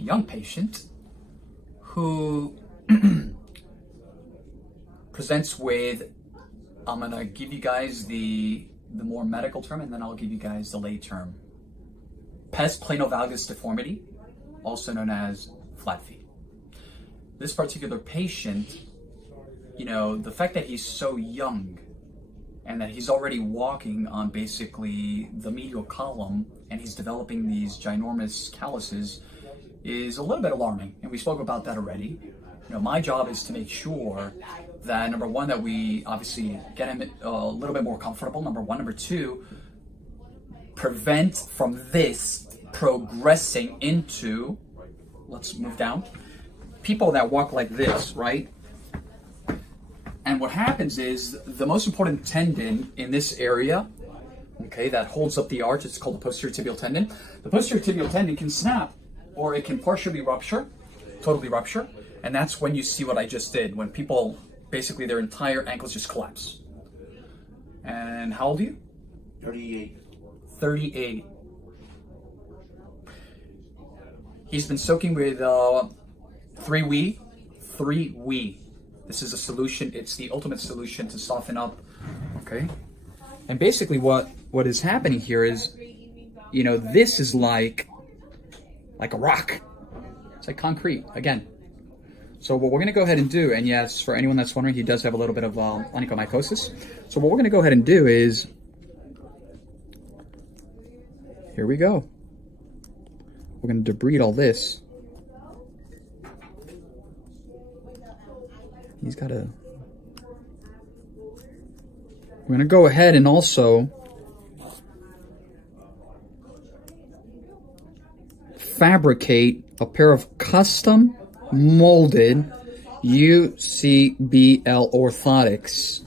a young patient who presents with, I'm gonna give you guys the more medical term, and then I'll give you guys the lay term. Pes planovalgus deformity, also known as flat feet. This particular patient, you know, the fact that he's so young and that he's already walking on basically the medial column and he's developing these ginormous calluses is a little bit alarming. And we spoke about that already. You know, my job is to make sure that, number one, that we obviously get him a little bit more comfortable, number one. Number two, prevent from this progressing into, let's move down, people that walk like this, right? And what happens is the most important tendon in this area, okay, that holds up the arch, it's called the posterior tibial tendon. The posterior tibial tendon can snap, or it can partially rupture, totally rupture. And that's when you see what I just did, when people, basically their entire ankles just collapse. And how old are you? 38. 38. He's been soaking with 3-wee. This is a solution. It's the ultimate solution to soften up. Okay. And basically what is happening here is, you know, this is like a rock. It's like concrete, again. So what we're going to go ahead and do, and yes, for anyone that's wondering, he does have a little bit of onychomycosis. So what we're going to go ahead and do is, here we go. We're going to debride all this. He's got a... We're going to go ahead and also fabricate a pair of custom molded UCBL orthotics.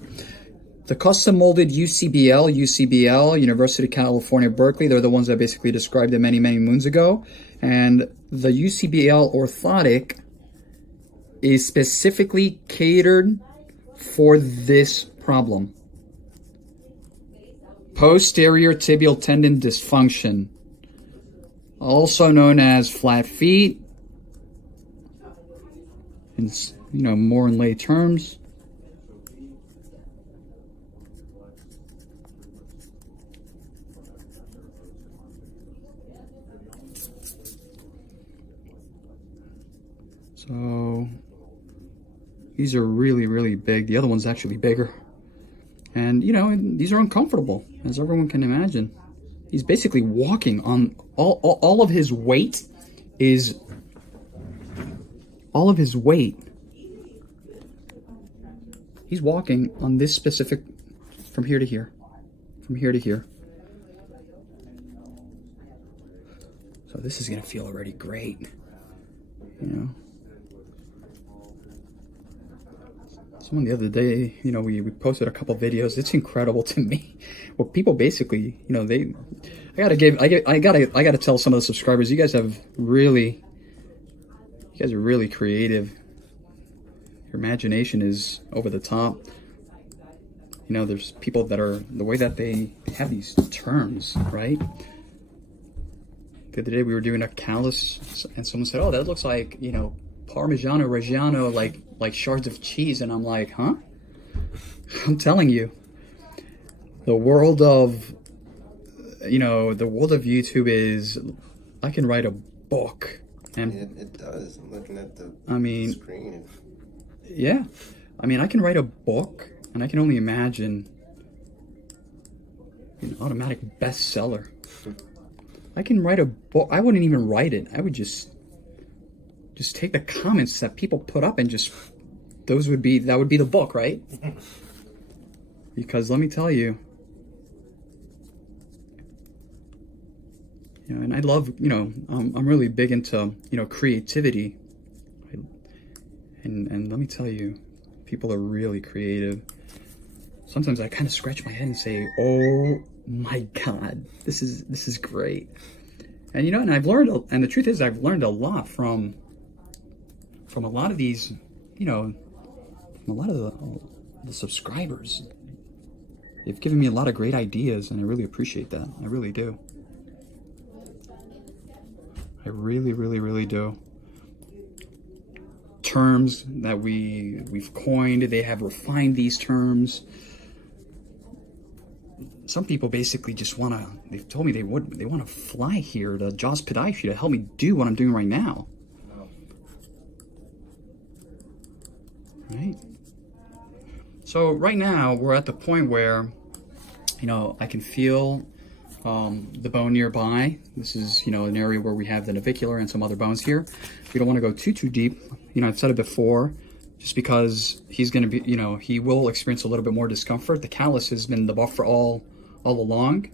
The custom molded UCBL, University of California, Berkeley, they're the ones that basically described it many, many moons ago. And the UCBL orthotic is specifically catered for this problem. Posterior tibial tendon dysfunction, also known as flat feet, in, you know, more in lay terms. So these are really, really big. The other one's actually bigger. And, you know, these are uncomfortable, as everyone can imagine. He's basically walking on all of his weight is... All of his weight, he's walking on this specific, from here to here, from here to here. So this is gonna feel already great, you know. Someone the other day, you know, we posted a couple videos. It's incredible to me. Well, people basically, you know, I gotta tell some of the subscribers, you guys are really creative. Your imagination is over the top. You know, there's people that are, the way that they have these terms, right? The other day we were doing a callus and someone said, oh, that looks like, you know, Parmigiano Reggiano, like shards of cheese. And I'm like, huh? I'm telling you, the world of, you know, the world of YouTube is, I can write a book. And it does. I'm looking at the screen. Yeah. I mean, I can write a book, and I can only imagine an automatic bestseller. I can write a book. I wouldn't even write it. I would just take the comments that people put up and that would be the book, right? Because let me tell you, you know, and I love, you know, I'm really big into, you know, creativity. And let me tell you, people are really creative. Sometimes I kind of scratch my head and say, oh my God, this is great. And, you know, and I've learned, and the truth is I've learned a lot from a lot of these, you know, from a lot of the subscribers. They've given me a lot of great ideas, and I really appreciate that. I really do. I really, really, really do. Terms that we've coined, they have refined these terms. Some people basically just they've told me they want to fly here to Jaws Podiatry to help me do what I'm doing right now. Right? So right now we're at the point where, you know, I can feel the bone nearby. This is, you know, an area where we have the navicular and some other bones here. We don't want to go too deep. You know, I've said it before, just because he's going to be, you know, he will experience a little bit more discomfort. The callus has been the buffer all along.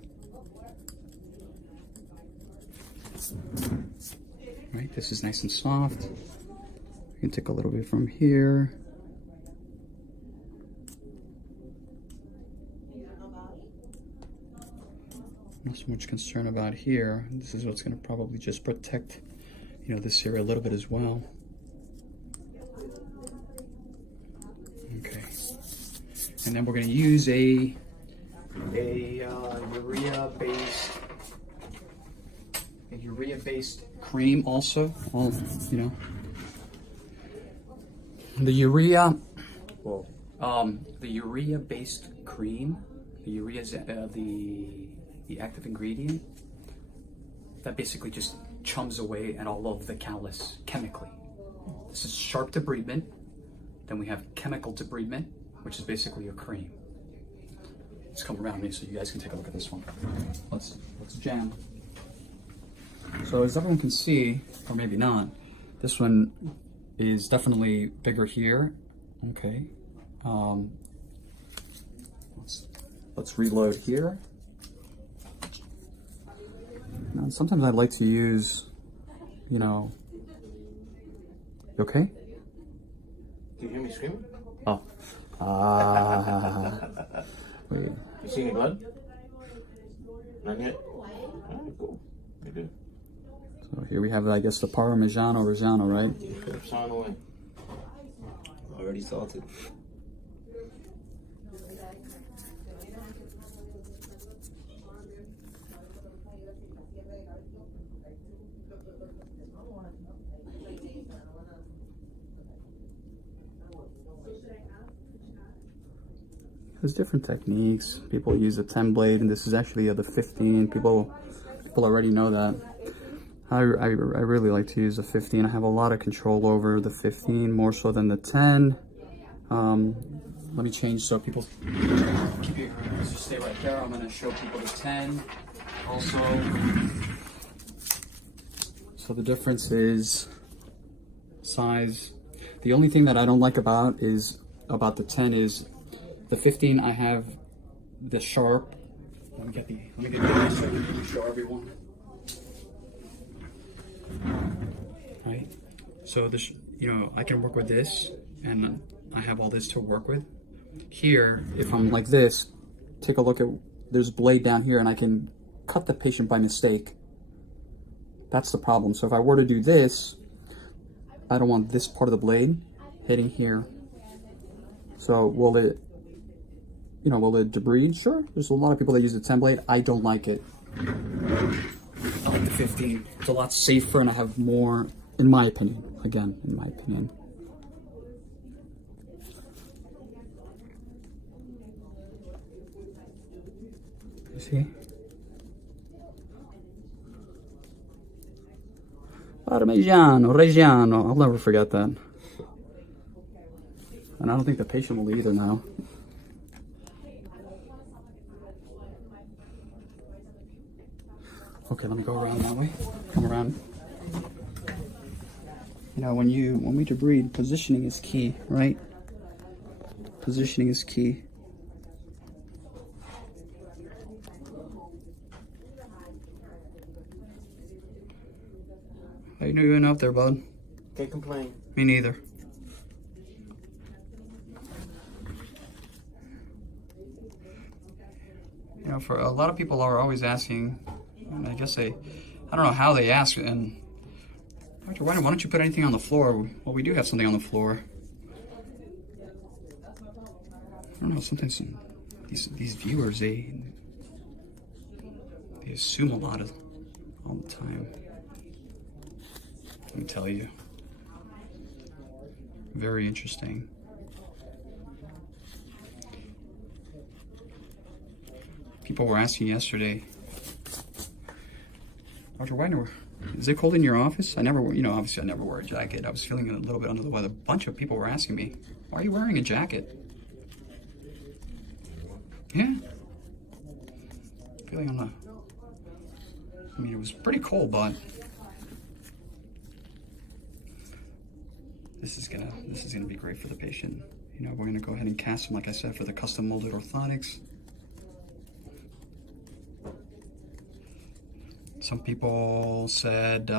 Right, this is nice and soft. You can take a little bit from here. Not so much concern about here. This is what's going to probably just protect, you know, this area a little bit as well. Okay, and then we're going to use a urea-based cream also. All, you know, the urea-based cream. The urea is the active ingredient that basically just chums away at all of the callus chemically. This is sharp debridement. Then we have chemical debridement, which is basically a cream. Let's come around me so you guys can take a look at this one. Let's jam. So as everyone can see, or maybe not, this one is definitely bigger here. Okay. Let's reload here. Now, sometimes I like to use, you know. You okay? Do you hear me screaming? Oh. Wait. You see any blood? Not yet? Alright, cool. You're good. So here we have, I guess, the Parmigiano Reggiano, right? Sign away. Already salted. There's different techniques. People use a 10 blade, and this is actually the 15. People already know that. I really like to use the 15. I have a lot of control over the 15, more so than the 10. Let me change so people keep your just stay right there. I'm going to show people the 10 also. So the difference is size. The only thing that I don't like about the 10 is the 15. I have the sharp. Let me get the so we can show everyone. Right. So this, you know, I can work with this, and I have all this to work with. Here, if I'm like this, take a look at, there's a blade down here, and I can cut the patient by mistake. That's the problem. So if I were to do this, I don't want this part of the blade hitting here. So will it debride? Sure. There's a lot of people that use the 10 blade. I don't like it. I like the 15. It's a lot safer, and I have more, in my opinion. Again, in my opinion. You see? Parmigiano, Reggiano. I'll never forget that. And I don't think the patient will either now. Okay, let me go around that way. Come around. You know, when we debride, positioning is key, right? Positioning is key. How you doing out there, bud? Can't complain. Me neither. You know, for a lot of people are always asking, and I guess I don't know how they ask, and why don't you put anything on the floor? Well, we do have something on the floor. I don't know, sometimes these viewers, they assume a lot all the time. Let me tell you. Very interesting. People were asking yesterday, Dr. Wagner, is it cold in your office? I never, obviously I never wear a jacket. I was feeling a little bit under the weather. A bunch of people were asking me, why are you wearing a jacket? Yeah. Feeling it was pretty cold, but this is gonna be great for the patient. We're gonna go ahead and cast them, like I said, for the custom molded orthotics. Some people said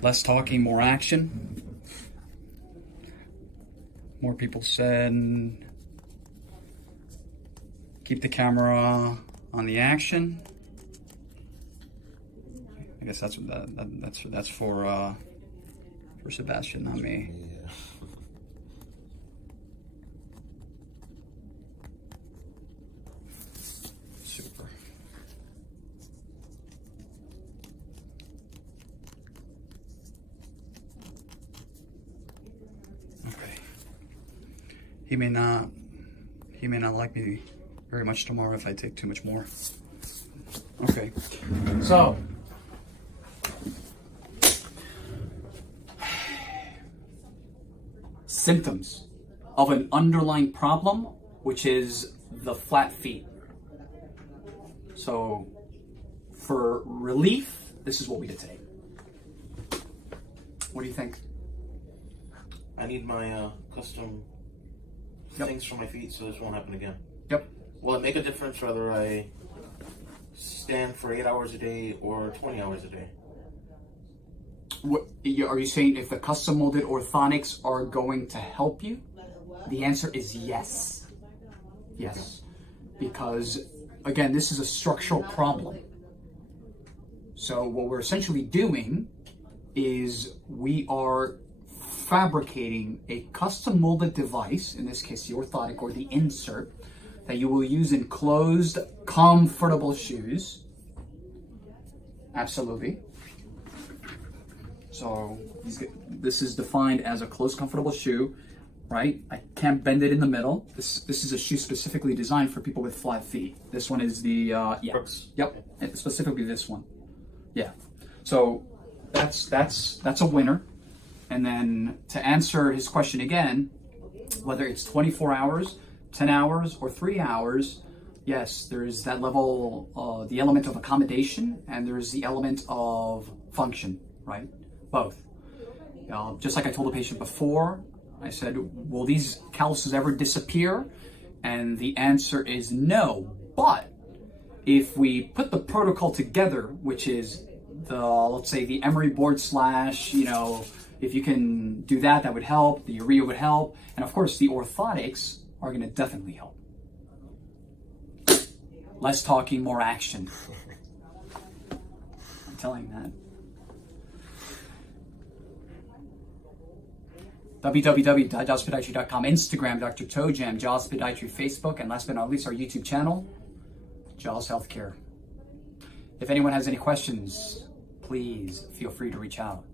less talking, more action. More people said keep the camera on the action. I guess that's for Sebastian, not me. Yeah. Super. Okay. He may not like me very much tomorrow if I take too much more. Okay. So symptoms of an underlying problem, which is the flat feet. So for relief, this is what we did today. What do you think? I need my custom things for my feet so this won't happen again. Yep. Will it make a difference whether I stand for 8 hours a day or 20 hours a day? What, are you saying if the custom molded orthotics are going to help you? The answer is yes. Yes. Because, again, this is a structural problem. So what we're essentially doing is we are fabricating a custom molded device, in this case the orthotic or the insert, that you will use in closed, comfortable shoes. Absolutely. So this is defined as a closed, comfortable shoe, right? I can't bend it in the middle. This is a shoe specifically designed for people with flat feet. This one is the Crooks. Yep, specifically this one. Yeah. So that's a winner. And then to answer his question again, whether it's 24 hours, 10 hours, or 3 hours, yes, there's that level, the element of accommodation, and there's the element of function, right? Both. Just like I told the patient before, I said, will these calluses ever disappear? And the answer is no. But if we put the protocol together, which is let's say the emery board slash, if you can do that, that would help. The urea would help. And of course, the orthotics are going to definitely help. Less talking, more action. I'm telling you that. www.jawspodiatry.com, Instagram, Dr. Tojam, Jaws Podiatry, Facebook, and last but not least, our YouTube channel, Jaws Healthcare. If anyone has any questions, please feel free to reach out.